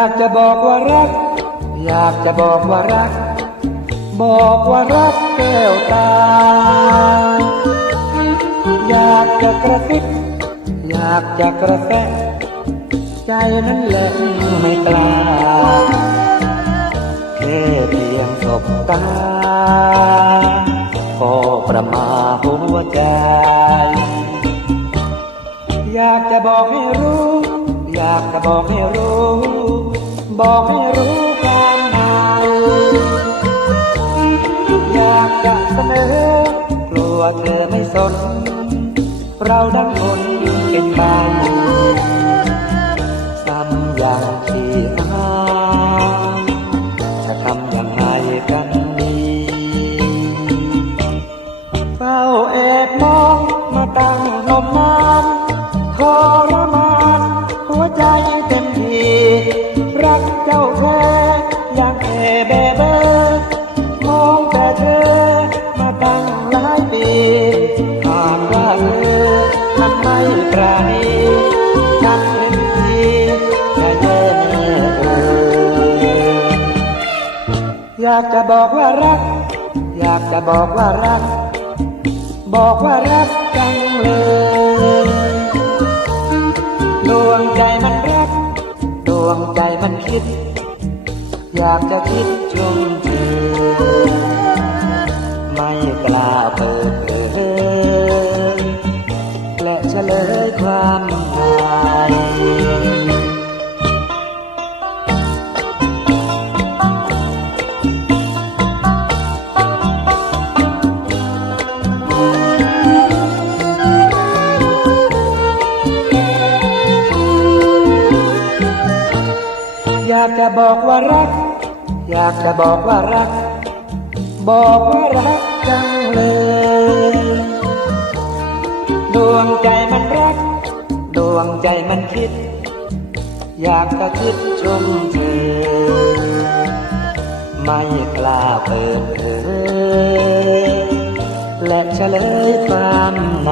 ากจะบอกว่ารัก อยากจะบอกว่ารัก บอกว่ารักแก้วตา อยากจะกระซิบอยากจะกระแซะใจนั้นแหละไม่กล้าแค่เพียงสบตา ก็ประมาหัวใจ อยากจะบอกให้รู้ อยากจะบอกให้รู้ บอกให้รู้ความหมายอยากจะเสนอกลัวเธอไม่สน เราดังคนเป็นบ้าน เจ้าแค่อย่างแค่แบเบอมองแต่เธอมาตั้งหลายปีหากว่าเธอทำไมปราณีฉันเห็นทีจะแย่แน่เอออยากจะบอกว่ารัก อยากจะบอกว่ารัก บอกว่ารักจังเลยดวงใจมัน วงใจมันคิด อยากจะคิดชมเธอไม่กล้าเปิด อยากจะบอกว่ารัก อยากจะบอกว่ารัก บอกว่ารักจังเลยดวงใจมันรัก ดวงใจมันคิด อยากจะคิดชมเธอ ไม่กล้าเปิดเผยและเฉลยความใน